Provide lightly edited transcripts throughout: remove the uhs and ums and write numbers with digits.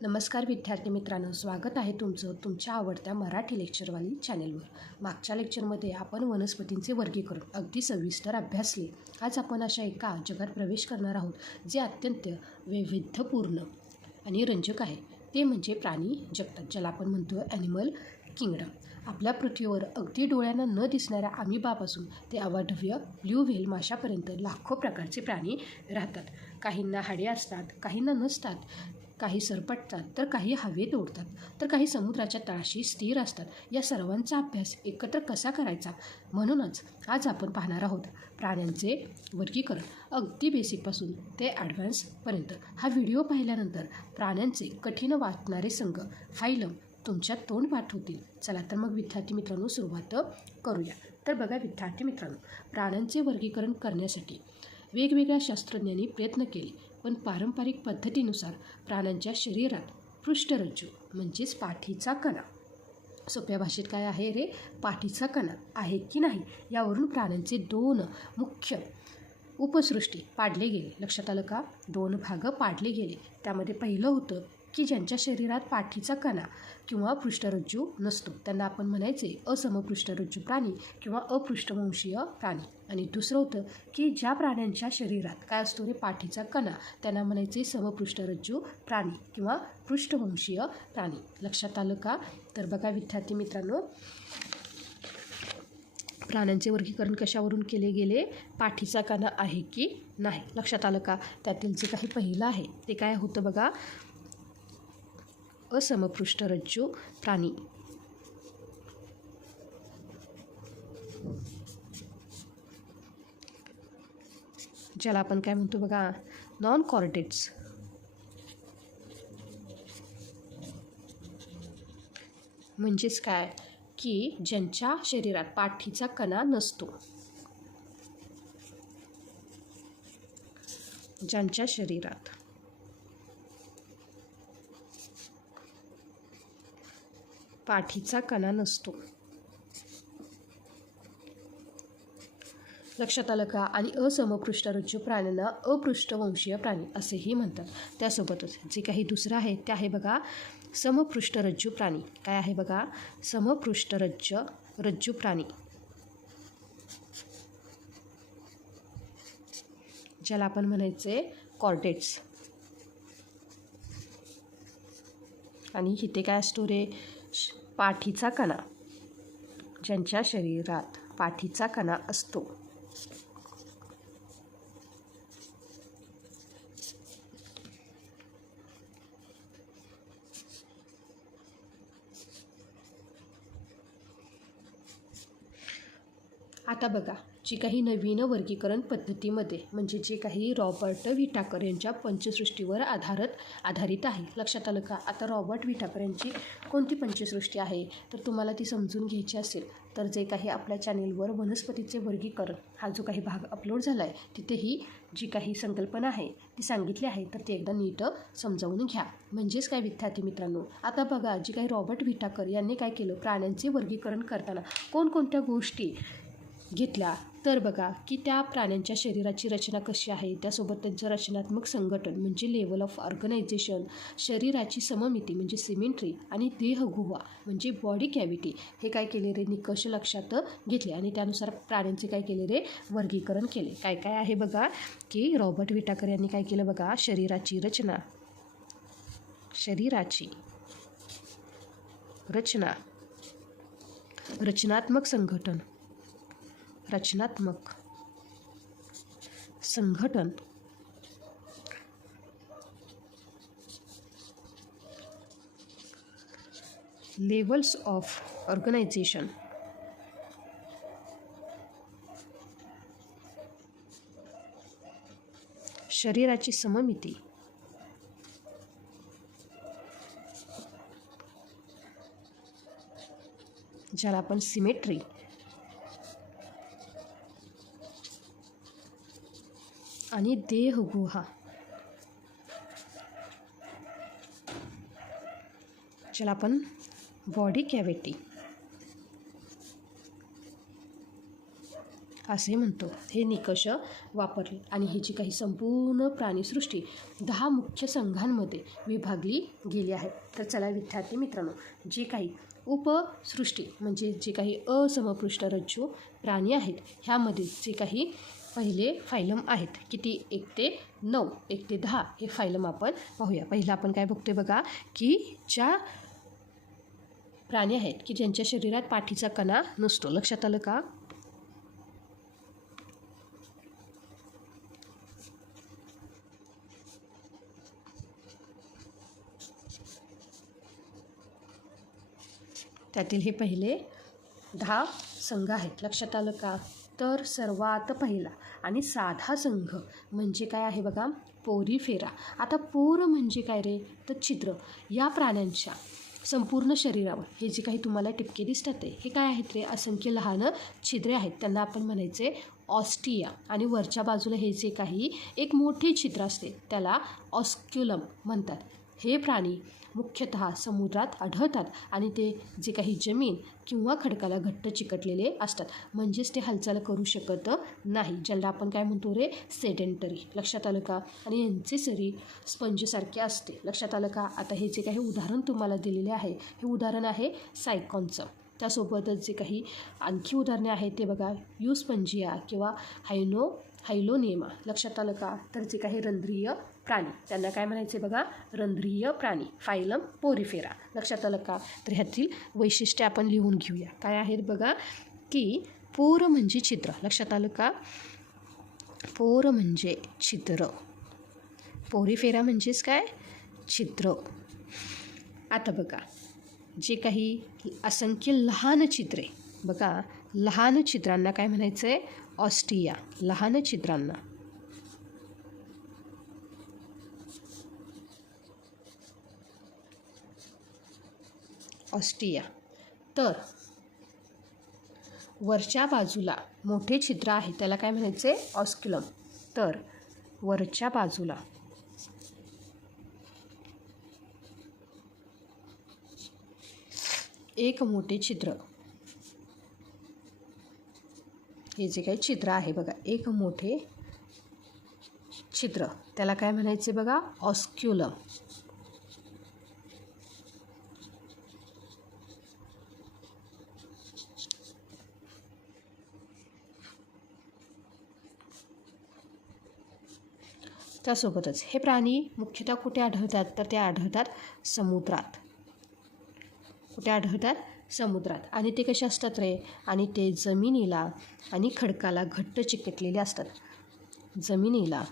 नमस्कार विद्यार्थी मित्रांनो, स्वागत आहे तुमचं तुमच्या आवडत्या मराठी लेक्चरवाली चॅनेलवर. मागच्या लेक्चरमध्ये आपण वनस्पतींचे वर्गीकरण अगदी सविस्तर अभ्यासले. आज आपण अशा एका जगात प्रवेश करणार आहोत जे अत्यंत वैविध्यपूर्ण आणि रंजक आहे. ते म्हणजे प्राणी जगतात, ज्याला आपण म्हणतो ॲनिमल किंगडम. आपल्या पृथ्वीवर अगदी डोळ्यांना न दिसणाऱ्या अमिबापासून ते अवाढव्य ब्ल्यू व्हेल माशापर्यंत लाखो प्रकारचे प्राणी राहतात. काहींना हाडे असतात, काहींना नसतात, काही सरपटतात तर काही हवेत उडतात, तर काही समुद्राच्या तळाशी स्थिर असतात. या सर्वांचा अभ्यास एकत्र कसा करायचा, म्हणूनच आज आपण पाहणार आहोत प्राण्यांचे वर्गीकरण अगदी बेसिकपासून ते ॲडव्हान्सपर्यंत. हा व्हिडिओ पाहिल्यानंतर प्राण्यांचे कठीण वाटणारे संघ फाईलम तुमच्या तोंड पाठ होतील. चला तर मग विद्यार्थी मित्रांनो सुरुवात करूया. तर बघा विद्यार्थी मित्रांनो, प्राण्यांचे वर्गीकरण करण्यासाठी वेगवेगळ्या शास्त्रज्ञांनी प्रयत्न केले, पण पारंपरिक पद्धतीनुसार प्राण्यांच्या शरीरात पृष्ठरज्जू म्हणजेच पाठीचा कणा, सोप्या भाषेत काय आहे रे, पाठीचा कणा आहे की नाही यावरून प्राण्यांचे दोन मुख्य उपसृष्टी पाडले गेले. लक्षात आलं का? दोन भाग पाडले गेले. त्यामध्ये पहिलं होतं की ज्यांच्या शरीरात पाठीचा कणा किंवा पृष्ठरज्जू नसतो त्यांना आपण म्हणायचे असमपृष्ठरज्जू प्राणी किंवा अपृष्ठवंशीय प्राणी. आणि दुसरं होतं की ज्या प्राण्यांच्या शरीरात काय असतो रे, पाठीचा कणा, त्यांना म्हणायचे समपृष्ठरज्जू प्राणी किंवा पृष्ठवंशीय प्राणी. लक्षात आलं का? तर बघा विद्यार्थी मित्रांनो, प्राण्यांचे वर्गीकरण कशावरून केले गेले? पाठीचा कणा आहे की नाही. लक्षात आलं का? त्यातील जे काही पहिलं आहे ते काय होतं बघा, असमपृष्ठरज्जू प्राणी. ज्याला आपण काय म्हणतो बघा, नॉन कॉर्डेट्स. म्हणजेच काय की ज्यांच्या शरीरात पाठीचा कणा नसतो, ज्यांच्या शरीरात पाठीचा कणा नसतो. लक्षात आलं का? आणि असमपृष्ठरज्जू प्राण्यांना अपृष्ठवंशीय प्राणी असेही म्हणतात. त्यासोबतच जे काही दुसरं आहे ते आहे बघा समपृष्ठरज्जू प्राणी. काय आहे बघा, समपृष्ठरज्जू प्राणी, ज्याला आपण म्हणायचे कॉर्डेट्स. आणि इथे काय असतो रे, पाठीचा कणा, ज्यांच्या शरीरात पाठीचा कणा असतो. आता बघा, जी काही नवीन वर्गीकरण पद्धतीमध्ये म्हणजे जे काही रॉबर्ट व्हिटाकर यांच्या पंचसृष्टीवर आधारित आहे. लक्षात आलं का? आता रॉबर्ट व्हिटाकर यांची कोणती पंचसृष्टी आहे तर तुम्हाला ती समजून घ्यायची असेल तर जे काही आपल्या चॅनेलवर वनस्पतीचे वर्गीकरण हा जो काही भाग अपलोड झाला आहे तिथेही जी काही संकल्पना आहे ती सांगितली आहे, तर ती एकदा नीट समजावून घ्या. म्हणजेच काय विद्यार्थी मित्रांनो, आता बघा जी काही रॉबर्ट व्हिटाकर यांनी काय केलं, प्राण्यांचे वर्गीकरण करताना कोणकोणत्या गोष्टी घेतल्या तर बघा की त्या प्राण्यांच्या शरीराची रचना कशी आहे, त्यासोबत त्यांचं रचनात्मक संघटन म्हणजे लेवल ऑफ ऑर्गनायझेशन, शरीराची सममिती म्हणजे सिमेट्री आणि देहगुहा म्हणजे बॉडी कॅव्हिटी, हे काय केले रे, निकष लक्षात घेतले आणि त्यानुसार प्राण्यांचे काय केले रे, वर्गीकरण केले. काय काय आहे बघा की रॉबर्ट व्हिटाकर यांनी काय केलं बघा, शरीराची रचना, रचनात्मक संघटन, लेवल्स ऑफ ऑर्गनायझेशन, शरीराची सममिती, ज्याला आपण सिमेट्री, आणि देहगुहा, ज्याला आपण बॉडी कॅव्हिटी असे म्हणतो. हे निकष वापरले आणि ही जी काही संपूर्ण प्राणीसृष्टी 10 मुख्य संघांमध्ये विभागली गेली आहे. तर चला विद्यार्थी मित्रांनो, जे काही उपसृष्टी म्हणजे जे काही असमपृष्ठरज्जू प्राणी आहेत, ह्यामध्ये जे काही पहिले फायलम आहेत, किती 1 ते 9, 1 ते 10 हे फायलम आपण पाहूया. पहिलं आपण काय बघतोय बघा, की ज्या प्राणी आहेत की ज्यांच्या शरीरात पाठीचा कणा नसतो. लक्षात आलं का? त्यातील हे पहिले 10 संघ आहेत. लक्षात आलं का? तर सर्वात पहिला आणि साधा संघ म्हणजे काय आहे बघा, पोरीफेरा. आता पोर म्हणजे काय रे, तर छिद्र. या प्राण्यांच्या संपूर्ण शरीरावर हे जे काही तुम्हाला टिपके दिसतात हे काय आहेत रे, असंख्य लहान छिद्रे आहेत. त्यांना आपण म्हणायचे ऑस्टिया. आणि वरच्या बाजूला हे जे काही एक मोठे छिद्र असते त्याला ऑस्क्युलम म्हणतात. हे प्राणी मुख्यतः समुद्रात आढळतात आणि ते जे काही जमीन किंवा खडकाला घट्ट चिकटलेले असतात, म्हणजेच ते हालचाल करू शकत नाही, ज्याला आपण काय म्हणतो रे, सेडेंटरी. लक्षात आलं का? आणि यांचे शरीर स्पंजसारखे असते. लक्षात आलं का? आता हे जे काही उदाहरण तुम्हाला दिलेले आहे हे उदाहरण आहे सायकॉनचं. त्यासोबतच जे काही आणखी उदाहरणे आहेत ते बघा, युस्पंजिया किंवा हायलोनेमा. लक्षात आलं का? तर जे काही रंध्रीय प्राणी त्यांना काय म्हणायचे बघा, रंध्रीय प्राणी, फायलम पोरीफेरा. लक्षात आलं का? तर ह्यातील वैशिष्ट्य आपण लिहून घेऊया. काय आहेत बघा, की पोर म्हणजे छिद्र. लक्षात आलं का? पोर म्हणजे छिद्र, पोरीफेरा म्हणजेच काय, छिद्र. आता बघा, जे काही असंख्य लहान छिद्रे बघा, लहान छिद्रांना काय म्हणायचं आहे, ऑस्टिया. लहान छिद्रांना ऑस्टिया. तर वरच्या बाजूला मोठे छिद्र आहे त्याला काय म्हणायचे, ऑस्क्युलम. तर वरच्या बाजूला एक मोठे छिद्र, हे जे काही छिद्र आहे बघा, एक मोठे छिद्र त्याला काय म्हणायचे बघा, ऑस्क्युलम. त्यासोबतच हे प्राणी मुख्यतः कुठे आढळतात, तर ते आढळतात समुद्रात. कुठे आढळतात, समुद्रात. आणि ते कसे असतात रे, आणि ते जमिनीला आणि खडकाला घट्ट चिकटलेले असतात. जमिनीला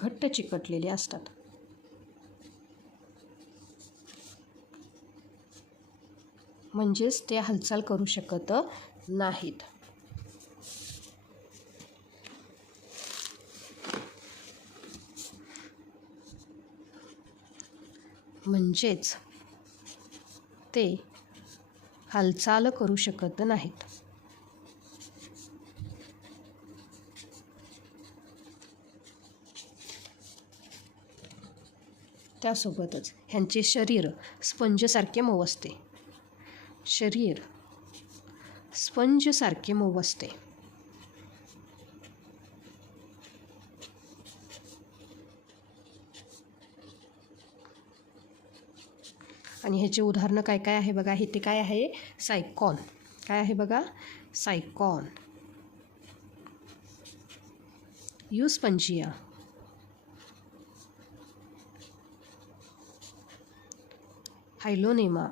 घट्ट चिकटलेले असतात. म्हणजेच ते हालचाल करू शकत नाहीत. म्हणजेच ते हालचाल करू शकत नाहीत. त्यासोबतच ह्यांचे शरीर स्पंजसारखे मऊ असते. शरीर स्पंजसारखे मऊ असते. आणि ह्याचे उदाहरणं काय काय आहे बघा, हे ते काय आहे, सायकॉन. काय आहे बघा, सायकॉन, युस्पंजिया, हायलोनेमा,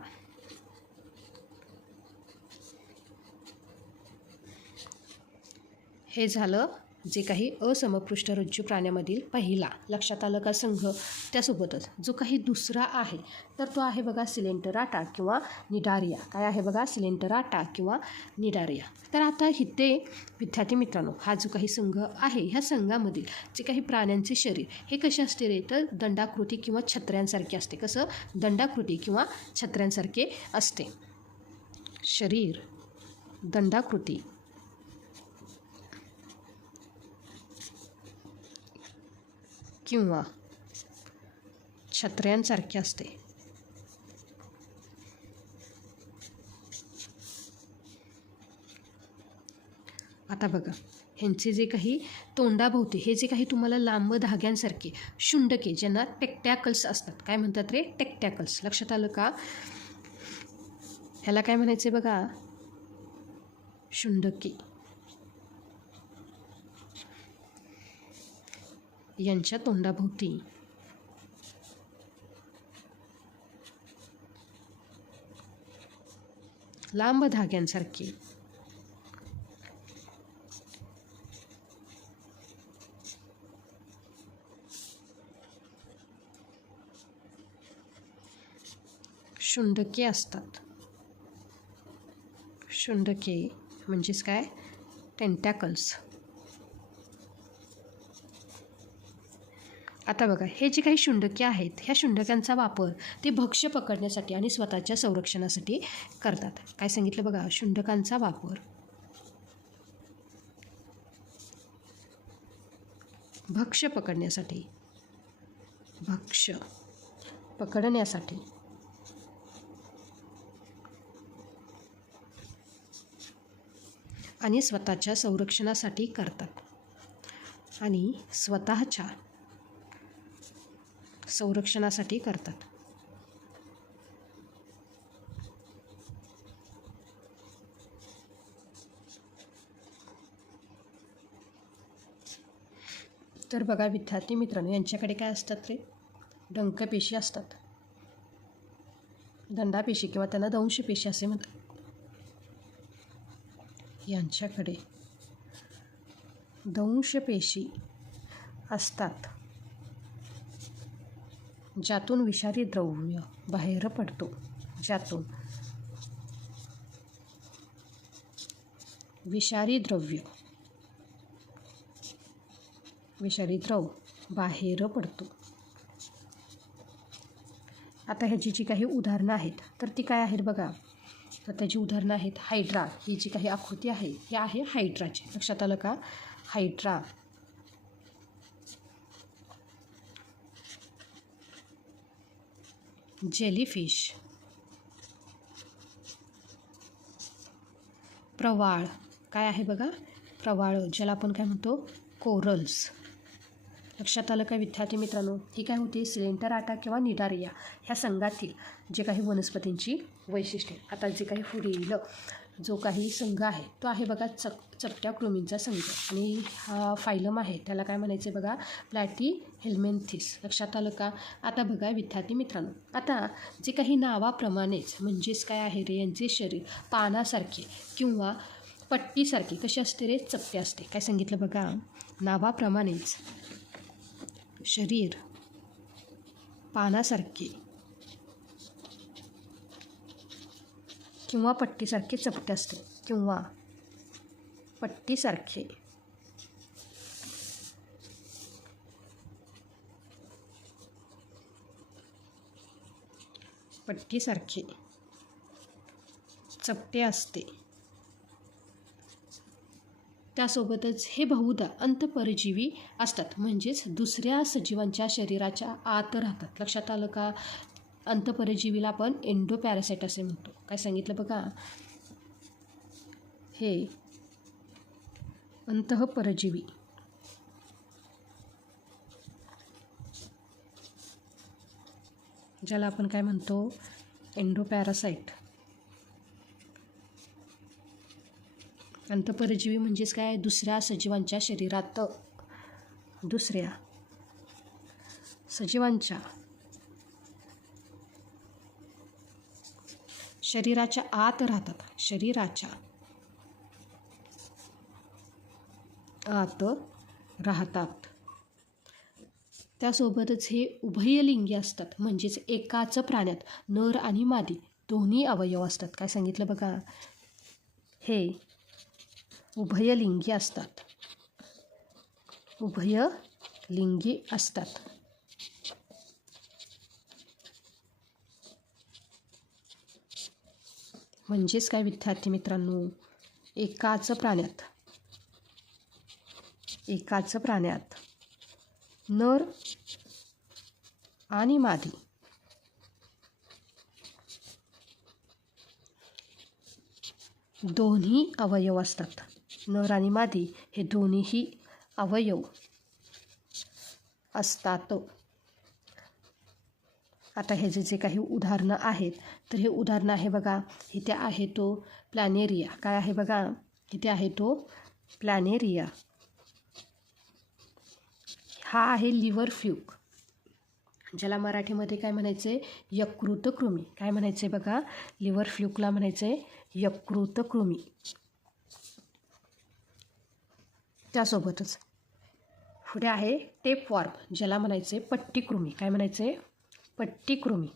हे झालं जे काही असमपृष्ठरज्जू प्राण्यामधील पहिला. लक्षात आलं का संघ? त्यासोबतच जो काही दुसरा आहे तर तो आहे बघा सिलेंटराटा किंवा निडारिया. काय आहे बघा, सिलेंटराटा किंवा निडारिया. तर आता इथे विद्यार्थी मित्रांनो, हा जो काही संघ आहे ह्या संघामधील जे काही प्राण्यांचे शरीर हे कसे असते रे, तर दंडाकृती किंवा छत्र्यांसारखे असते. कसं, दंडाकृती किंवा छत्र्यांसारखे असते. शरीर दंडाकृती किंवा छत्र्यांसारखे असते. आता बघा, ह्यांचे जे काही तोंडाभोवती हे जे काही तुम्हाला लांब धाग्यांसारखे शुंडके, ज्यांना टेक्टॅकल्स असतात, काय म्हणतात रे? टेक्टॅकल्स. लक्षात आलं का? ह्याला काय म्हणायचे बघा? शुंडके. यांच्या तोंडाभोवती लांब धाग्यांसारखे शुंडके असतात. शुंडके म्हणजेच काय? टेंटॅकल्स. आता बघा, हे जे काही शुंडके आहेत, ह्या शुंडकांचा वापर ते भक्ष्य पकडण्यासाठी आणि स्वतःच्या संरक्षणासाठी करतात. काय सांगितलं बघा? शुंडकांचा वापर भक्ष्य पकडण्यासाठी आणि स्वतःच्या संरक्षणासाठी करतात. आणि स्वतःच्या संरक्षणासाठी करतात. तर बघा विद्यार्थी मित्रांनो, यांच्याकडे काय असतात रे? डंकपेशी असतात. दंडापेशी किंवा त्यांना दंशपेशी असे म्हणतात. यांच्याकडे दंशपेशी असतात, ज्यातून विषारी द्रव्य बाहेर पडतो. विषारी द्रव बाहेर पडतो. आता ह्याची जी काही उदाहरणं आहेत तर ती काय आहेत बघा? तर त्याची उदाहरणं आहेत हायड्रा. ही जी काही आकृती आहे ही आहे हायड्राची. लक्षात आलं का? हायड्रा. जेलीफिश, प्रवाळ. काय आहे बघा? प्रवाळ, ज्याला आपण काय म्हणतो? कोरल्स. लक्षात आलं का विद्यार्थी मित्रांनो? ही काय होती? सिलेंटराटा किंवा निडारिया ह्या संघातील जे काही वनस्पतींची वैशिष्ट्ये. आता जे काही पुढील जो काही संघ आहे तो आहे बघा चपट्या कृमींचा संघ. आणि हा फायलम आहे त्याला काय म्हणायचे बघा? प्लॅटीहेल्मिंथेस. लक्षात आलं का? आता बघा विद्यार्थी मित्रांनो, आता जे काही नावाप्रमाणेच म्हणजेच काय आहे रे? यांचे शरीर पानासारखे किंवा पट्टीसारखे कसे असते रे? चपटे असते. काय सांगितलं बघा? नावाप्रमाणेच शरीर पानासारखे किंवा पट्टीसारखे चपटे असते. किंवा पट्टीसारखे चपटे असते. त्यासोबतच हे बहुधा अंतःपरजीवी असतात, म्हणजेच दुसऱ्या सजीवांच्या शरीराच्या आत राहतात. लक्षात आलं का? अंतःपरजीवीला आपण एंडोपॅरासाइट असे म्हणतो. काय सांगितलं बघा? हे अंतःपरजीवी ज्याला आपण काय म्हणतो? एंडोपॅरासाइट. अंतःपरजीवी म्हणजेच काय? दुसऱ्या सजीवांच्या शरीरात, दुसऱ्या सजीवांच्या शरीराच्या आत राहतात. शरीराच्या आत राहतात. त्यासोबतच हे उभयलिंगी असतात, म्हणजेच एकाच प्राण्यात नर आणि मादी दोन्ही अवयव असतात. काय सांगितलं बघा? हे उभयलिंगी असतात. उभयलिंगी असतात. म्हणजेच काय विद्यार्थी मित्रांनो? एकाच प्राण्यात नर आणि मादी दोन्ही अवयव असतात. नर आणि मादी हे दोन्हीही अवयव असतात. आता हे जे काही उदाहरणं आहेत, तर हे उदाहरणं आहे बघा. इथे आहे तो प्लॅनेरिया. काय आहे बघा, इथे आहे तो प्लॅनेरिया. हा आहे लिव्हर फ्लूक, ज्याला मराठीमध्ये काय म्हणायचे, यकृत कृमी. काय म्हणायचे बघा, लिव्हर फ्लूकला म्हणायचे यकृत कृमी. त्यासोबतच पुढे आहे टेपवॉर्म, ज्याला म्हणायचे पट्टीकृमी. काय म्हणायचे, पट्टीकृमी.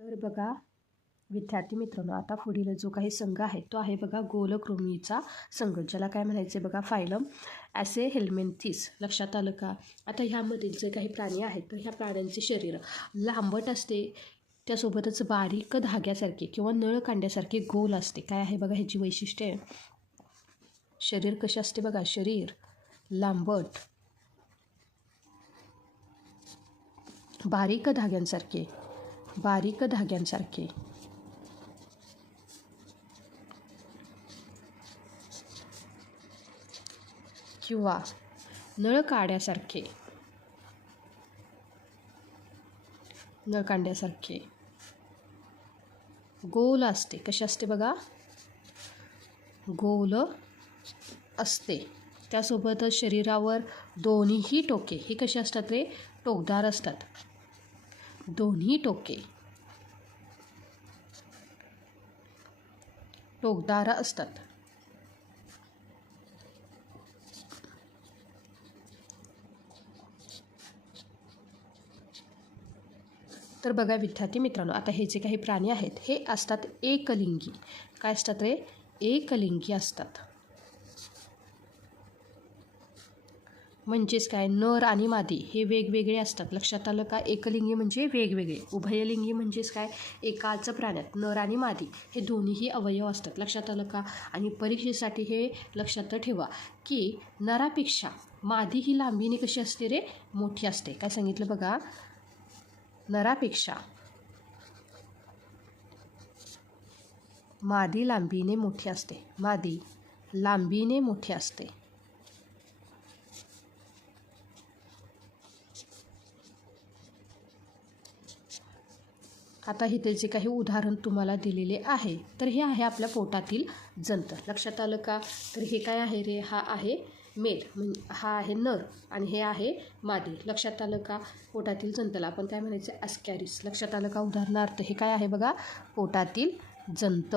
तर बघा विद्यार्थी मित्रांनो, आता पुढील जो काही संघ आहे तो आहे बघा गोलकृमीचा संघ, ज्याला काय म्हणायचे बघा फायलम ॲसेहेल्मिंथिस. लक्षात आलं का? आता ह्यामधील जे काही प्राणी आहेत तर ह्या प्राण्यांचे शरीर लांबट असते, त्यासोबतच बारीक धाग्यासारखे किंवा नळ कांड्यासारखे गोल असते. काय आहे बघा ह्याची वैशिष्ट्ये, शरीर कसे असते बघा, शरीर लांबट, बारीक धाग्यांसारखे किंवा नळकांड्यासारखे गोल असते. कशी असते बघा, गोल असते. त्यासोबतच शरीरावर दोन्हीही टोके ही कशी असतात रे, टोकदार असतात. दोन्ही टोके टोकदार असतात. तर बघा विद्यार्थी मित्रांनो, आता हे जे काही प्राणी आहेत हे असतात एकलिंगी. काय असतात रे, एकलिंगी असतात. म्हणजेच काय, नर आणि मादी हे वेगवेगळे असतात. लक्षात आलं का? एकलिंगी म्हणजे वेगवेगळे, उभयलिंगी म्हणजेच काय, एकाच प्राण्यात नर आणि मादी हे दोन्हीही अवयव असतात. लक्षात आलं का? आणि परीक्षेसाठी हे लक्षात ठेवा की नरापेक्षा मादी ही लांबीने कशी असते रे, मोठी असते. काय सांगितलं बघा, नरापेक्षा मादी लांबीने मोठी असते. मादी लांबीने मोठी असते. आता इथे जे काही उदाहरण तुम्हाला दिलेले आहे तर हे आहे आपल्या पोटातील जंत. लक्षात आलं का? तर हे काय आहे रे, हा आहे मेल, हा आहे नर आणि हे आहे मादी. लक्षात आलं का? पोटातील जंतला आपण काय म्हणायचं, ॲस्कॅरिस. लक्षात आलं का? उदाहरणार्थ हे काय आहे बघा, पोटातील जंत.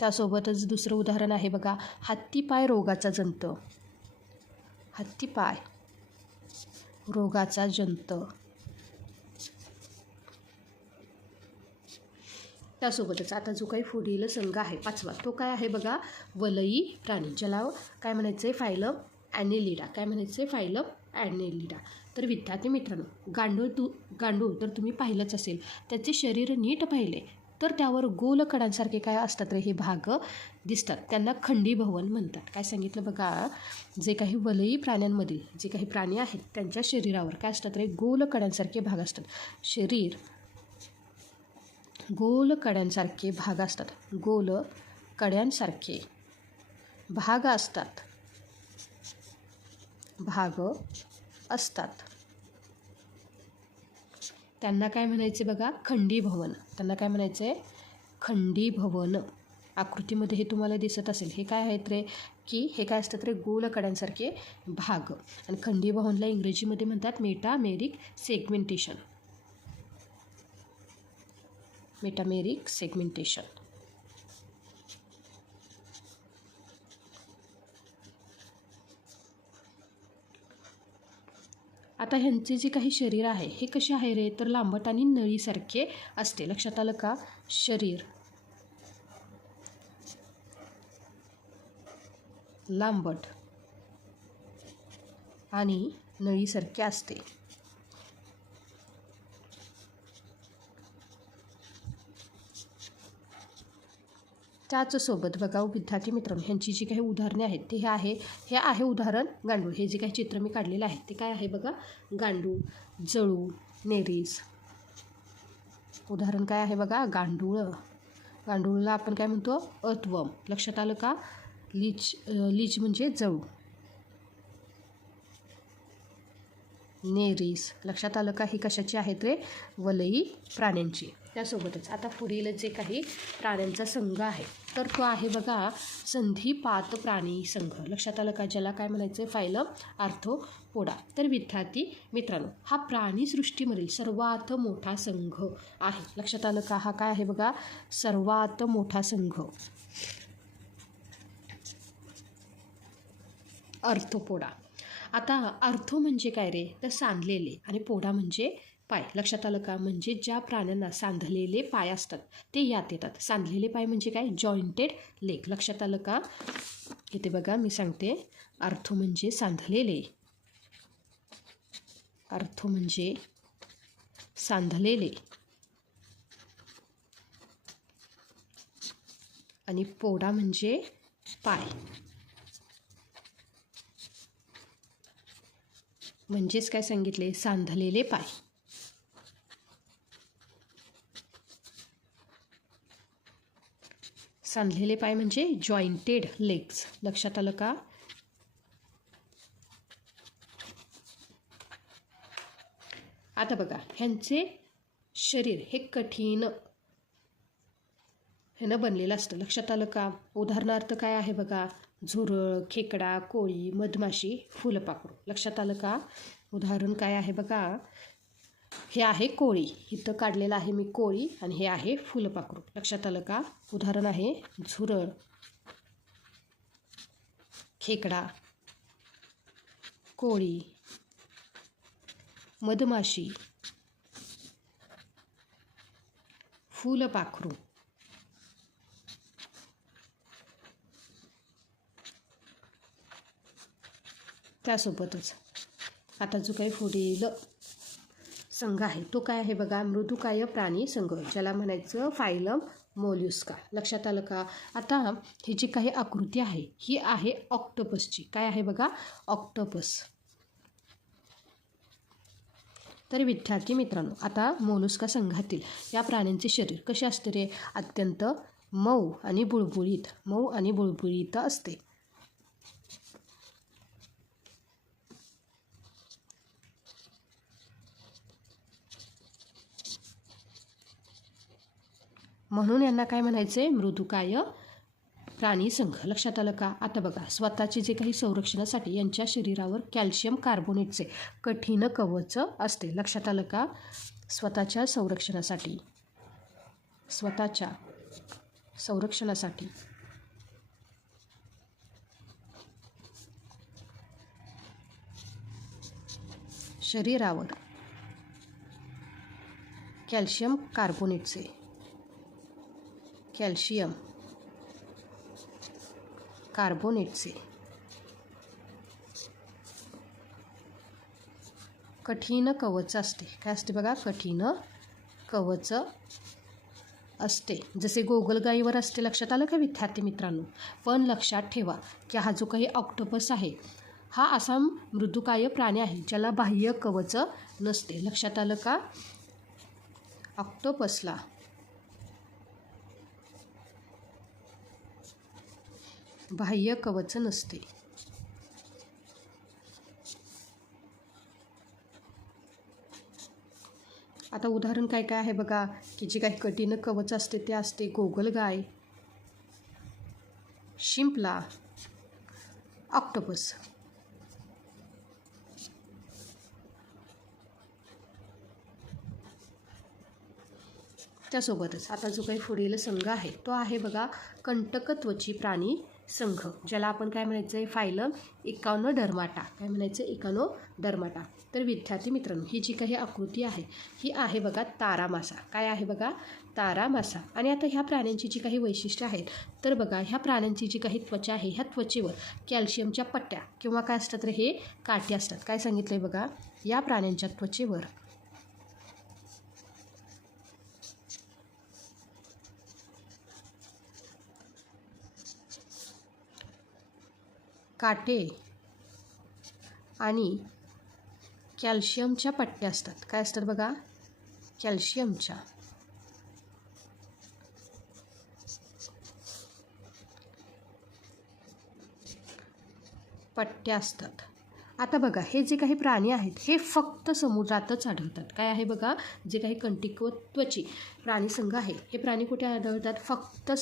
त्यासोबतच दुसरं उदाहरण आहे बघा, हत्तीपाय रोगाचा जंत. हत्तीपाय रोगाचा जंत. त्यासोबतच आता जो काही पुढील संघ आहे पाचवा, तो काय आहे बघा, वलयी प्राणी, ज्याला काय म्हणायचं, फायलम ॲनेलिडा. काय म्हणायचं, फायलम ॲनेलिडा. तर विद्यार्थी मित्रांनो, गांडूळ तर तुम्ही पाहिलंच असेल, त्याचे शरीर नीट पाहिले तर त्यावर गोल कडांसारखे काय असतात रे, हे भाग दिसतात. त्यांना खंडीभवन म्हणतात. काय सांगितलं बघा, जे काही वलयी प्राण्यांमधील जे काही प्राणी आहेत त्यांच्या शरीरावर काय असतात रे, गोल कडांसारखे भाग असतात. शरीर गोल कड्यांसारखे भाग असतात. गोल कड्यांसारखे भाग असतात. त्यांना काय म्हणायचे बघा, खंडीभवन. त्यांना काय म्हणायचे, खंडीभवन. आकृतीमध्ये हे तुम्हाला दिसत असेल. हे काय आहेत रे, की हे काय असतात रे, गोल कड्यांसारखे भाग. आणि खंडीभवनला इंग्रजीमध्ये म्हणतात मेटामेरिक सेगमेंटेशन. Metameric segmentation. आता ह्यांचे जे काही शरीर आहे हे कसे आहे रे, तर लांबट आणि नळीसारखे असते. लक्षात आलं का? शरीर लांबट आणि नळीसारखे असते. त्याचसोबत बघा विद्यार्थी मित्रांनो, ह्यांची जी काही उदाहरणे आहेत ते हे आहे उदाहरण गांडूळ. हे जे काही चित्र मी काढलेलं आहे ते काय आहे बघा, गांडूळ, जळू, नेरीस. उदाहरण काय आहे बघा, गांडूळ. गांडूळला आपण काय म्हणतो, अर्थवर्म. लक्षात आलं का? लीच म्हणजे जळू. नेरीस लक्षात आलं का? ही कशाची आहेत रे? वलयी प्राण्यांची. त्यासोबतच आता पुढील जे काही प्राण्यांचा संघ आहे तर तो आहे बघा संधिपात प्राणी संघ. लक्षात आलं का? ज्याला काय म्हणायचं, फायलम आर्थ्रोपोडा. तर विद्यार्थी मित्रांनो, हा प्राणीसृष्टीमधील सर्वात मोठा संघ आहे. लक्षात आलं का? हा काय आहे बघा, सर्वात मोठा संघ आर्थ्रोपोडा. आता आर्थो म्हणजे काय रे, तर सांधलेले, आणि पोडा म्हणजे पाय. लक्षात आलं का? म्हणजे ज्या प्राण्यांना सांधलेले पाय असतात ते यात येतात. सांधलेले पाय म्हणजे काय, जॉईंटेड लेग. लक्षात आलं का? इथे बघा मी सांगते, आर्थो म्हणजे सांधलेले, आर्थो म्हणजे सांधलेले, आणि पोडा म्हणजे पाय. म्हणजेच काय सांगितले, सांधलेले पाय. सांधलेले पाय म्हणजे जॉईंटेड लेग्स. लक्षात आलं का? आता बघा ह्यांचे शरीर हे कठीण ह्यानं बनलेलं असतं. लक्षात आलं का? उदाहरणार्थ काय आहे बघा, झुरळ, खेकडा, कोळी, मधमाशी, फुलपाखरू. लक्षात आलं का? उदाहरण काय आहे बघा, हे आहे कोळी, इथं काढलेलं आहे मी कोळी, आणि हे आहे फुलपाखरू. लक्षात आलं का? उदाहरण आहे झुरळ, खेकडा, कोळी, मधमाशी, फुलपाखरू. त्यासोबतच आता जो काही पुढील संघ आहे तो काय आहे बघा, मृदुकाय प्राणी संघ, ज्याला म्हणायचं फायलम मोल्युस्का. लक्षात आलं का? आता ही जी काही आकृती आहे ही आहे ऑक्टोपसची. काय आहे बघा, ऑक्टोपस. तर विद्यार्थी मित्रांनो, आता मोलुस्का संघातील या प्राण्यांचे शरीर कसे असते रे, अत्यंत मऊ आणि बुळबुळीत असते. म्हणून यांना काय म्हणायचे, मृदुकाय प्राणी संघ. लक्षात आलं का? आता बघा, स्वतःचे जे काही संरक्षणासाठी यांच्या शरीरावर कॅल्शियम कार्बोनेटचे कठीण कवच असते. लक्षात आलं का? स्वतःच्या संरक्षणासाठी शरीरावर कॅल्शियम कार्बोनेटचे कठीण कवच असते. काय असते बघा, कठीण कवच असते. जसे गोगलगाईवर असते. लक्षात आलं का विद्यार्थी मित्रांनो? पण लक्षात ठेवा की हा जो काही ऑक्टोपस आहे हा असा मृदुकाय प्राणी आहे ज्याला बाह्य कवच नसते. लक्षात आलं का? ऑक्टोपसला बाह्य कवच नसते. आता उदाहरण काय काय आहे बघा, की जे काही कठीण कवच असते ते असते गोगलगाय, शिंपला, ऑक्टोपस. त्यासोबतच आता जो काही पुढील संघ आहे तो आहे बघा कंटकत्वची प्राणी संघ, ज्याला आपण काय म्हणायचं आहे, फायलम इकॉनोडर्माटा. काय म्हणायचं, इकॉनोडर्माटा. तर विद्यार्थी मित्रांनो, ही जी काही आकृती आहे ही आहे बघा तारा मासा. काय आहे बघा, तारा मासा. आणि आता ह्या प्राण्यांची जी काही वैशिष्ट्ये आहेत तर बघा, ह्या प्राण्यांची जी काही त्वचा आहे ह्या त्वचेवर कॅल्शियमच्या पट्ट्या किंवा काय असतात रे, हे काठी असतात. काय सांगितलं आहे बघा, या प्राण्यांच्या त्वचेवर काटे आणि कॅल्शियमच्या पट्ट्या असतात. काय असतात बघा? कॅल्शियमच्या पट्ट्या असतात. आता बघा, हे जे काही प्राणी आहेत हे फक्त समुद्रातच आढळतात. काय आहे बघा? जे काही कंटिकवत्वची प्राणी संघ आहे हे प्राणी कुठे आढळतात? फक्त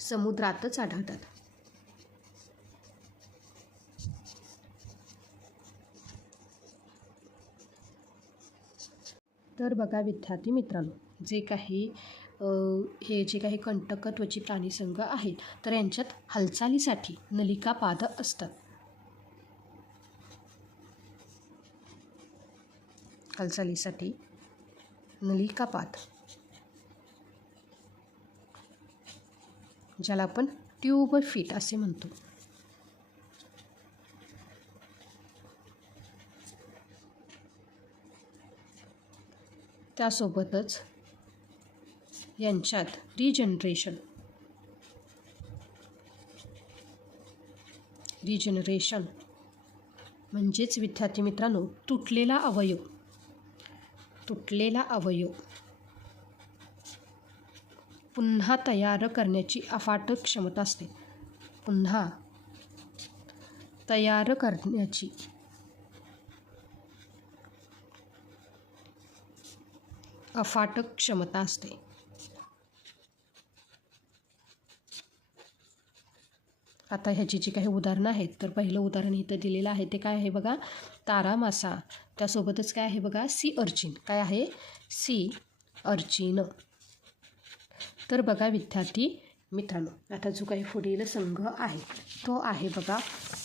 समुद्रातच आढळतात. तर बघा विद्यार्थी मित्रांनो, हे जे काही कंटकत्वची प्राणीसंघ आहेत तर यांच्यात हालचालीसाठी नलिकापाद असतात. हालचालीसाठी नलिकापाद, ज्याला आपण ट्यूब फीट असे म्हणतो. त्यासोबतच यांच्यात रिजनरेशन म्हणजेच विद्यार्थी मित्रांनो तुटलेला अवयव पुन्हा तयार करण्याची अफाट क्षमता असते. पुन्हा तयार करण्याची अफाट क्षमता असते. आता ह्याची जी काही उदाहरणं आहेत तर पहिलं उदाहरण इथं दिलेलं आहे ते काय आहे बघा? तारा मासा. त्यासोबतच काय आहे बघा? Sea urchin. काय आहे? Sea urchin. तर बघा विद्यार्थी मित्रांनो, आता जो काही पुढील संघ आहे तो आहे बघा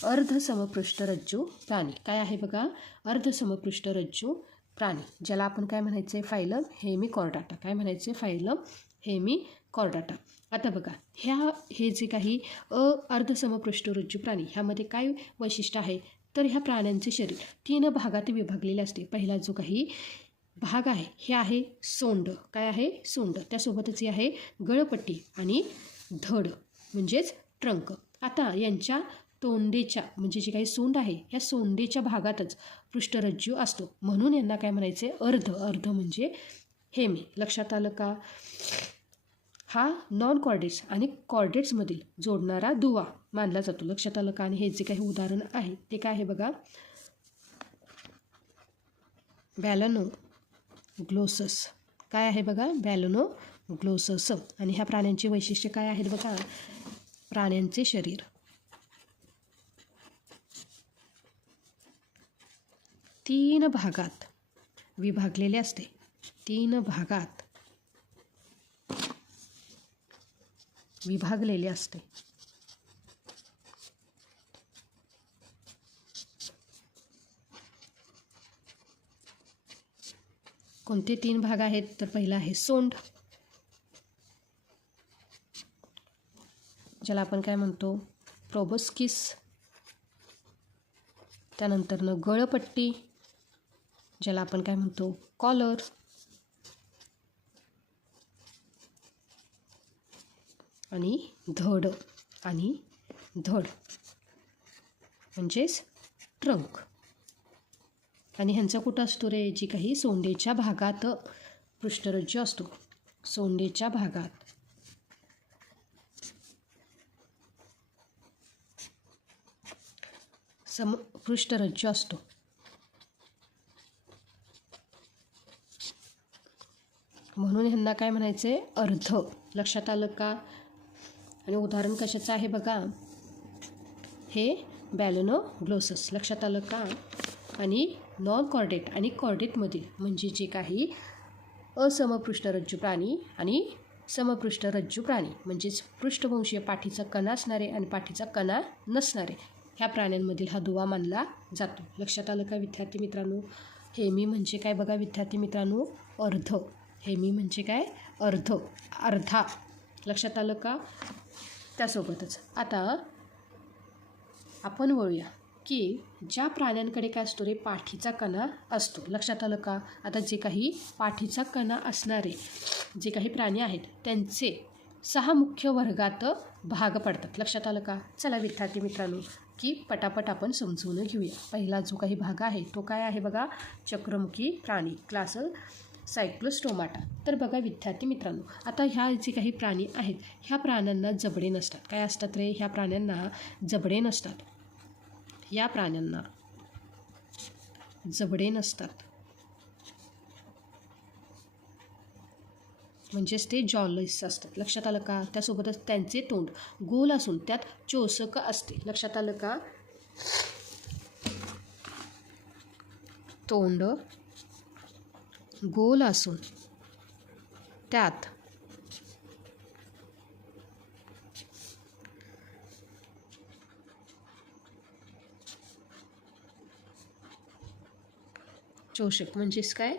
अर्धसमपृष्ठरज्जू प्राणी. काय आहे बघा? अर्धसमपृष्ठरज्जू प्राणी, ज्याला आपण काय म्हणायचं आहे? फायलम हेमिकॉर्डाटा. काय म्हणायचं आहे? फायलम हेमिकॉर्डाटा. आता बघा, हे जे काही अर्धसमपृष्ठरज्जू प्राणी ह्यामध्ये काय वैशिष्ट्य आहे तर ह्या प्राण्यांचे शरीर 3 भागात विभागलेले असते. पहिला जो काही भाग आहे हे आहे सोंड. काय आहे? सोंड. त्यासोबतच हे आहे गळपट्टी आणि धड म्हणजेच ट्रंक. आता यांच्या तोंडेच्या म्हणजे जे काही सोंड आहे या सोंडेच्या भागातच पृष्ठरज्जू असतो, म्हणून यांना काय म्हणायचे? अर्ध म्हणजे हेमी. लक्षात आलं का? हा नॉन कॉर्डेट्स आणि कॉर्डेट्समधील जोडणारा दुवा मानला जातो. लक्षात आलं का? आणि हे जे काही उदाहरण आहे ते काय आहे बघा? बॅलनोग्लोसस. काय आहे बघा? बॅलनोग्लोसस. आणि ह्या प्राण्यांची वैशिष्ट्य काय आहेत बघा? प्राण्यांचे शरीर 3 भागात विभागलेले असते. 3 भागात विभागलेले असते. कोणते 3 भाग आहेत तर पहिला आहे सोंड, ज्याला आपण काय म्हणतो? प्रोबस्किस. त्यानंतर गळपट्टी, ज्याला आपण काय म्हणतो? कॉलर. आणि धड म्हणजेच ट्रंक. आणि ह्यांचा कुठं असतो रे? जी काही सोंडेच्या भागात पृष्ठरज्जू असतो. सोंडेच्या भागात पृष्ठरज्जू असतो. म्हणून ह्यांना काय म्हणायचे? अर्ध. लक्षात आलं का? आणि उदाहरण कशाचं आहे बघा? हे बॅलनोग्लोसस. लक्षात आलं का? आणि नॉन कॉर्डेट आणि कॉर्डेटमधील म्हणजे जे काही असमपृष्ठरज्जू प्राणी आणि समपृष्ठरज्जू प्राणी म्हणजेच पृष्ठवंशीय पाठीचा कणा असणारे आणि पाठीचा कणा नसणारे ह्या प्राण्यांमधील हा दुवा मानला जातो. लक्षात आलं का विद्यार्थी मित्रांनो? हेमी म्हणजे काय बघा विद्यार्थी मित्रांनो? अर्ध. हेमी म्हणजे काय? अर्धा. लक्षात आलं का? त्यासोबतच आता आपण वळूया की ज्या प्राण्यांकडे काय असतो रे? पाठीचा कणा असतो. लक्षात आलं का? आता जे काही पाठीचा कणा असणारे जे काही प्राणी आहेत त्यांचे 6 मुख्य वर्गात भाग पडतात. लक्षात आलं का? चला विद्यार्थी मित्रांनो, की पटापट आपण समजून घेऊया. पहिला जो काही भाग आहे तो काय आहे बघा, चक्रमुखी प्राणी, क्लास सायक्लोस्टोमाटा. तर बघा विद्यार्थी मित्रांनो, आता ह्या जे काही प्राणी आहेत ह्या प्राण्यांना जबडे नसतात. काय असतात रे? ह्या प्राण्यांना जबडे नसतात. या प्राण्यांना जबडे नसतात, म्हणजेच ते जॉलेस असतात. लक्षात आलं का? त्यासोबतच त्यांचे तोंड गोल असून त्यात चोचक असते. लक्षात आलं का? तोंड गोल असून त्यात चोषक म्हणजेच काय,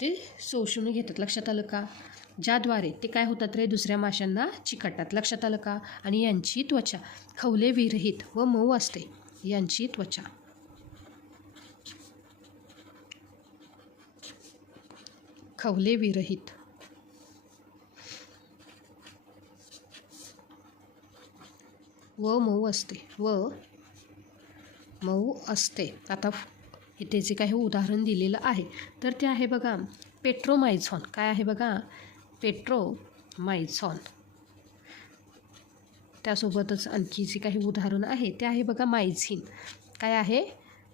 ते शोषून घेतात. लक्षात आलं का? ज्याद्वारे ते काय होतात रे, दुसऱ्या माशांना चिकटतात. लक्षात आलं का? आणि यांची त्वचा खवले विरहित व मऊ असते. यांची त्वचा खवले विरहित व मऊ असते. आता इथे जे काही उदाहरण दिलेलं आहे तर ते आहे बघा पेट्रोमायझॉन. काय आहे बघा? पेट्रोमायझॉन. त्यासोबतच आणखी जे काही उदाहरण आहे ते आहे बघा मायझिन. काय आहे?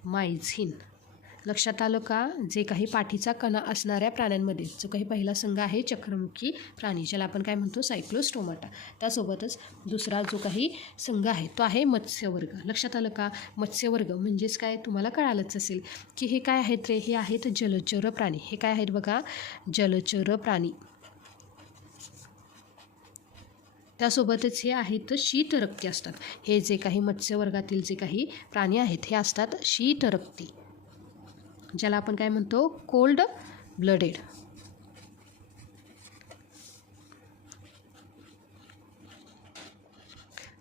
मायझिन. लक्षात आलं का? जे काही पाठीचा कणा असणाऱ्या प्राण्यांमध्ये जो काही पहिला संघ आहे चक्रमुखी प्राणी, ज्याला आपण काय म्हणतो, सायक्लोस्टोमाटा. त्यासोबतच दुसरा जो काही संघ आहे तो आहे मत्स्यवर्ग. लक्षात आलं का? मत्स्यवर्ग म्हणजेच काय, तुम्हाला कळालंच असेल की हे काय आहेत रे, हे आहेत जलचर प्राणी. हे काय आहेत बघा, जलचर प्राणी. त्यासोबतच हे आहेत शीतरक्ती असतात. हे जे काही मत्स्यवर्गातील जे काही प्राणी आहेत हे असतात शीतरक्ती, ज्याला आपण काय म्हणतो, कोल्ड ब्लडेड.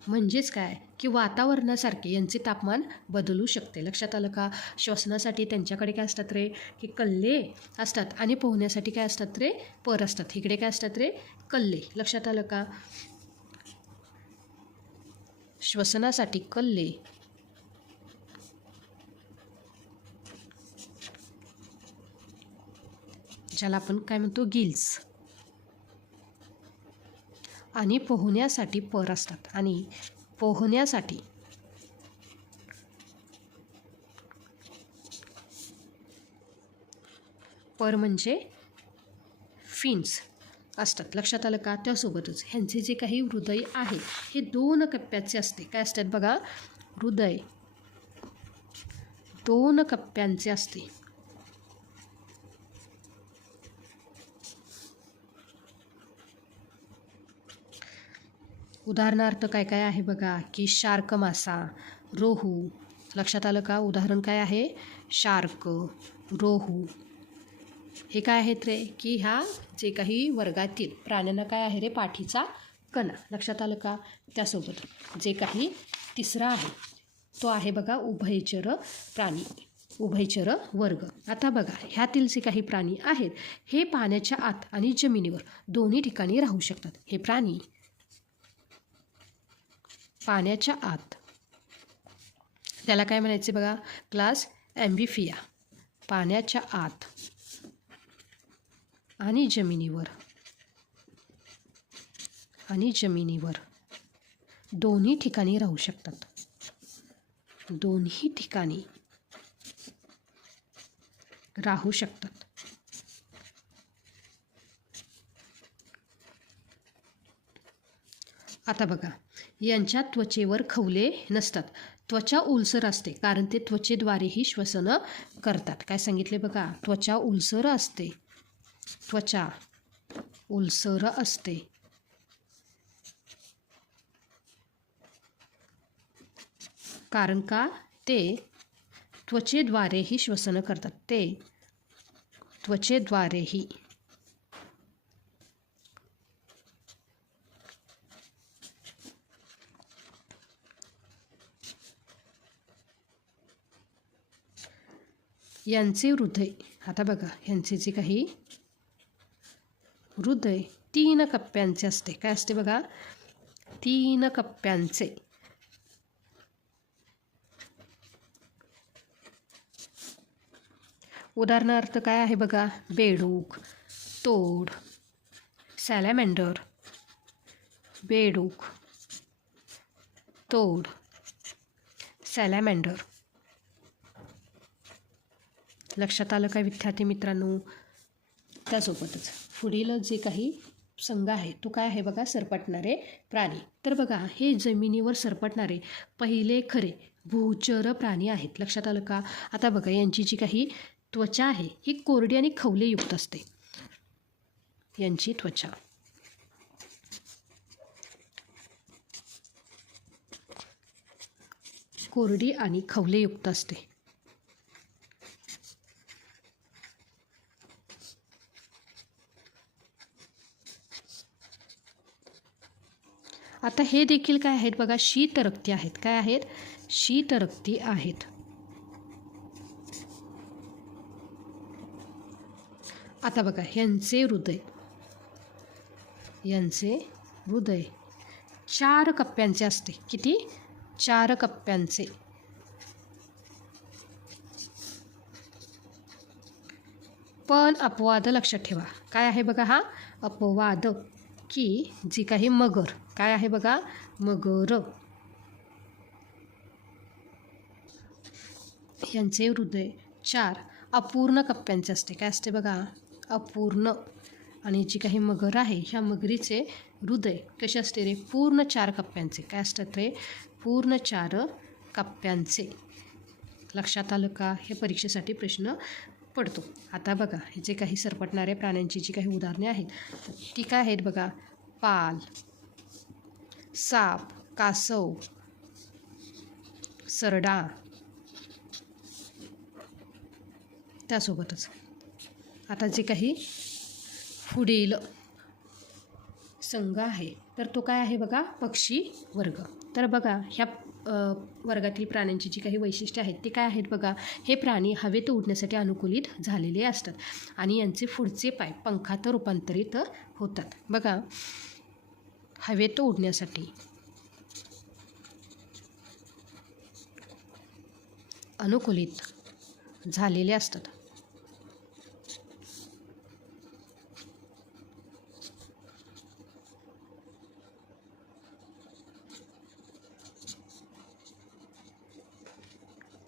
म्हणजेच काय की वातावरणासारखे यांचे तापमान बदलू शकते. लक्षात आलं का? श्वसनासाठी त्यांच्याकडे काय असतात रे, की कल्ले असतात आणि पोहण्यासाठी काय असतात रे, पर असतात. इकडे काय असतात रे, कल्ले. लक्षात आलं का? श्वसनासाठी कल्ले ज्याला आपण काय म्हणतो, गिल्स, आणि पोहण्यासाठी पर असतात. आणि पोहण्यासाठी पर म्हणजे फिन्स असतात. लक्षात आलं का? त्यासोबतच ह्यांचे जे काही हृदय आहे हे 2 कप्प्याचे असते. काय असतात बघा? हृदय 2 कप्प्यांचे असते. उदाहरणार्थ काय काय आहे बघा, की शार्क मासा, रोहू. लक्षात आलं का? उदाहरण काय आहे? शार्क, रोहू. हे काय आहेत रे, की ह्या जे काही वर्गातील प्राण्यांना काय आहे रे, पाठीचा कणा. लक्षात आलं का? त्यासोबत जे काही तिसरा आहे तो आहे बघा उभयचर प्राणी, उभयचर वर्ग. आता बघा ह्यातील जे काही प्राणी आहेत हे पाण्याच्या आत आणि जमिनीवर दोन्ही ठिकाणी राहू शकतात. हे प्राणी पाण्याच्या आत, त्याला काय म्हणायचे बघा, क्लास ॲम्फिबिया. पाण्याच्या आत आणि जमिनीवर दोन्ही ठिकाणी राहू शकतात. दोन्ही ठिकाणी राहू शकतात. आता बघा यांच्या त्वचेवर खवले नसतात. त्वचा ओलसर असते कारण ते त्वचेद्वारेही श्वसन करतात. काय सांगितले बघा, त्वचा ओलसर असते. त्वचा ओलसर असते कारण का, ते त्वचेद्वारेही श्वसन करतात. ते त्वचेद्वारेही यांचे हृदय. आता बघा यांचे जे काही हृदय 3 कप्प्यांचे असते. काय असते बघा, 3 कप्प्यांचे. उदाहरणार्थ काय आहे बघा, बेडूक, तोड, सॅलॅमेंडर, बेडूक, तोड, सॅलॅमेंडर. लक्षात आलं काय विद्यार्थी मित्रांनो? त्यासोबतच पुढील जे काही संघ आहे तो काय आहे बघा, सरपटणारे प्राणी. तर बघा, हे जमिनीवर सरपटणारे पहिले खरे भूचर प्राणी आहेत. लक्षात आलं का? आता बघा, यांची जी काही त्वचा आहे ही कोरडी आणि खवलेयुक्त असते. यांची त्वचा कोरडी आणि खवलेयुक्त असते. आता हे देखील काय आहेत बघा, शीतरक्ती आहेत. काय आहेत? शीतरक्ती आहेत. आता बघा, यांचे हृदय 4 कप्प्यांचे असते. किती? 4 कप्प्यांचे. पण अपवाद लक्षात ठेवा. काय आहे बघा हा अपवाद, की जी काही मगर, काय आहे बघा, मगर, यांचे हृदय 4 अपूर्ण कप्प्यांचे असते. काय असते बघा, अपूर्ण. आणि जी काही मगर आहे ह्या मगरीचे हृदय कसे असते रे, पूर्ण 4 कप्प्यांचे. काय असतात रे, पूर्ण 4 कप्प्यांचे. लक्षात आलं का? हे परीक्षेसाठी प्रश्न पडतो. आता बघा, हे जे काही सरपटणाऱ्या प्राण्यांची जी काही उदाहरणे आहेत ती काय आहेत बघा, पाल, साप, कासव, सरडा. त्यासोबतच आता जे काही पुढील संघ आहे तर तो काय आहे बघा, पक्षी वर्ग. तर बघा, ह्या वर्गातील प्राण्यांची जी काही वैशिष्ट्ये आहेत ती काय आहेत बघा, हे प्राणी हवेत उडण्यासाठी अनुकूलित झालेले असतात आणि यांचे पुढचे पाय पंखात रूपांतरित होतात. बघा, हवेत उडण्यासाठी अनुकूलित झालेले असतात.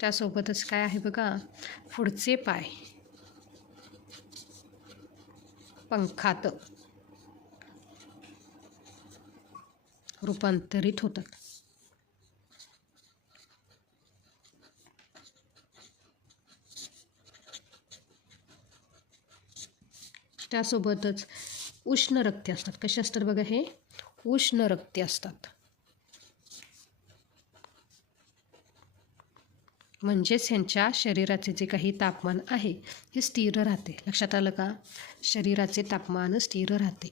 त्यासोबतच काय आहे बघा, पुढचे पाय पंखात रूपांतरित होतात. त्यासोबतच उष्ण रक्ती असतात. कसे असतात बघा, हे उष्ण रक्ती असतात. म्हणजेच ह्यांच्या शरीराचे जे काही तापमान आहे हे स्थिर राहते. लक्षात आलं का? शरीराचे तापमान स्थिर राहते.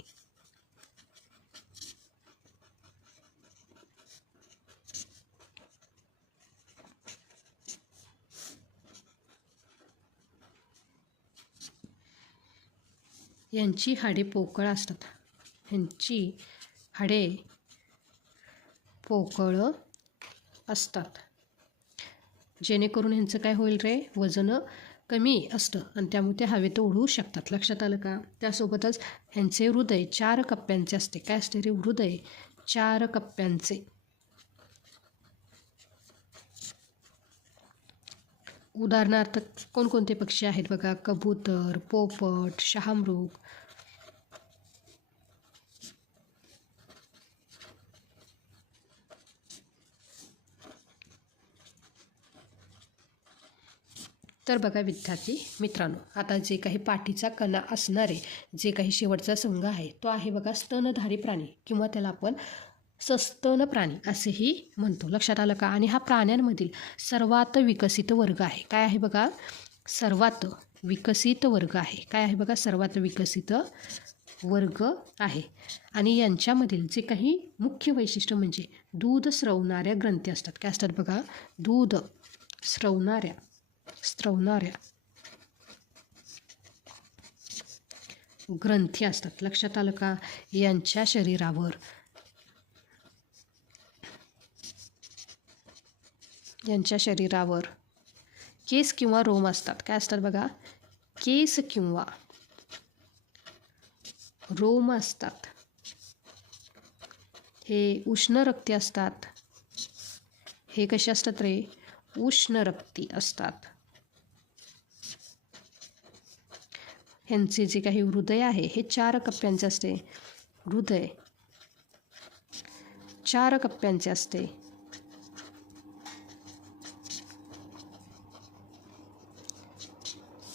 यांची हाडे पोकळ असतात. यांची हाडे पोकळ असतात, जेणेकरून ह्यांचं काय होईल रे, वजन कमी असतं आणि त्यामुळे ते हवेत उडू शकतात. लक्षात आलं का? त्यासोबतच ह्यांचे हृदय 4 कप्प्यांचे असते. काय असते रे, हृदय 4 कप्प्यांचे. उदाहरणार्थ कोणकोणते पक्षी आहेत बघा, कबूतर, पोपट, शहामृग. तर बघा विद्यार्थी मित्रांनो, आता जे काही पाठीचा कणा असणारे जे काही शेवटचा संघ आहे तो आहे बघा स्तनधारी प्राणी, किंवा त्याला आपण सस्तन प्राणी असेही म्हणतो. लक्षात आलं का? आणि हा प्राण्यांमधील सर्वात विकसित वर्ग आहे. काय आहे बघा, सर्वात विकसित वर्ग आहे. काय आहे बघा, सर्वात विकसित वर्ग आहे. आणि यांच्यामधील जे काही मुख्य वैशिष्ट्य म्हणजे दूध स्रवणाऱ्या ग्रंथी असतात. काय असतात बघा, दूध स्रवणाऱ्या ग्रंथी असतात. लक्षात आलं का? यांच्या शरीरावर केस किंवा रोम असतात. काय असतात बघा? केस किंवा रोम असतात. हे उष्ण रक्ती असतात. हे कसे असतात रे? उष्ण रक्ती असतात. ह्यांचे जे काही हृदय आहे हे 4 कप्प्यांचे असते. हृदय 4 कप्प्यांचे असते.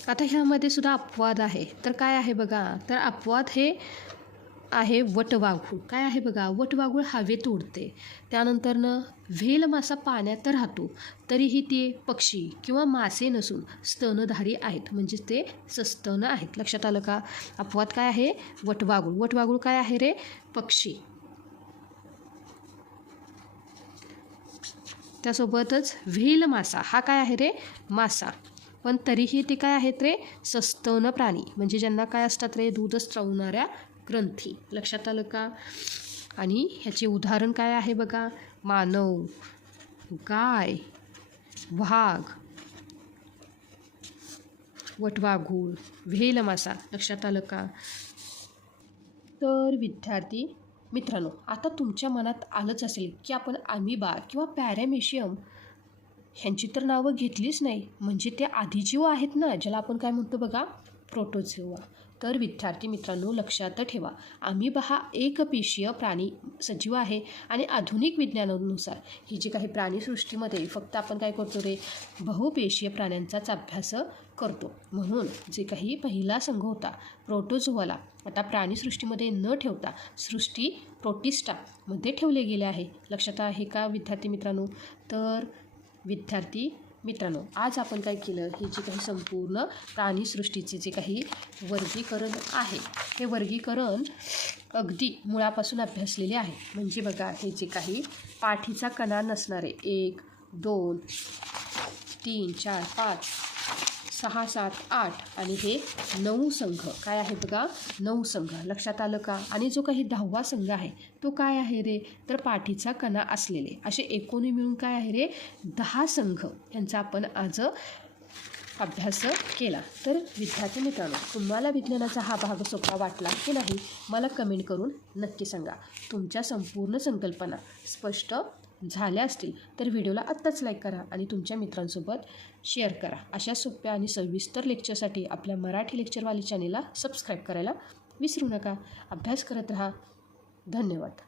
आता ह्यामध्ये सुद्धा अपवाद आहे. तर काय आहे बघा? तर अपवाद हे आहे वटवाघूळ. काय आहे बघा? वटवाघूळ हवेत उडते. त्यानंतरनं व्हेल मासा पाण्यात राहतो, तरीही ते पक्षी किंवा मासे नसून स्तनधारी आहेत, म्हणजे ते सस्तन आहेत. लक्षात आलं का? अपवाद काय आहे? वटवाघूळ. वटवाघूळ काय आहे रे? पक्षी. त्यासोबतच व्हेल मासा हा काय आहे रे? मासा. पण तरीही ते काय आहेत रे? सस्तन प्राणी, म्हणजे ज्यांना काय असतात रे? दूध स्त्रवणाऱ्या ग्रंथी. लक्षात आलं का? आणि ह्याचे उदाहरण काय आहे बघा? मानव, गाय, वाघ, वटवाघूळ, व्हेल मासा. लक्षात आलं का? तर विद्यार्थी मित्रांनो, आता तुमच्या मनात आलंच असेल की आपण अमिबा किंवा पॅरामेशियम ह्यांची तर नावं घेतलीच नाही, म्हणजे ते आधीजीव आहेत ना, ज्याला आपण काय म्हणतो बघा? प्रोटोझोआ. तर विद्यार्थी मित्रांनो, लक्षात ठेवा, अमिबा हा एकपेशीय प्राणी सजीव आहे आणि आधुनिक विज्ञानानुसार ही जी काही प्राणीसृष्टीमध्ये फक्त आपण काय करतो रे? बहुपेशीय प्राण्यांचाच अभ्यास करतो. म्हणून जे काही पहिला संघ होता प्रोटोझोआला आता प्राणीसृष्टीमध्ये न ठेवता सृष्टी प्रोटिस्टामध्ये ठेवले गेले आहे. लक्षात आहे का विद्यार्थी मित्रांनो? तर विद्यार्थी मित्रांनो, आज आपण काय केलं? ही जी काही संपूर्ण प्राणीसृष्टीचे जे काही वर्गीकरण आहे, हे वर्गीकरण अगदी मुळापासून अभ्यासलेले आहे. म्हणजे बघा, हे जे काही पाठीचा कणा नसणारे 1, 2, 3, 4, 5, 6, 7, 8 आणि हे 9 संघ काय आहे बघा? 9 संघ. लक्षात आलं का? आणि जो काही 10वा संघ आहे तो काय आहे रे? तर पाठीचा कणा असलेले. असे एकूण मिळून काय आहे रे? 10 संघ यांचा आपण आज अभ्यास केला. तर विद्यार्थी मित्रांनो, तुम्हाला विज्ञानाचा हा भाग सोपा वाटला की नाही मला कमेंट करून नक्की सांगा. तुमच्या संपूर्ण संकल्पना स्पष्ट झाल्या असतील तर व्हिडिओला आत्ताच लाईक करा आणि तुमच्या मित्रांसोबत शेअर करा. अशा सोप्या आणि सविस्तर लेक्चरसाठी आपल्या मराठी लेक्चरवाली चॅनेलला सबस्क्राईब करायला विसरू नका. अभ्यास करत राहा. धन्यवाद.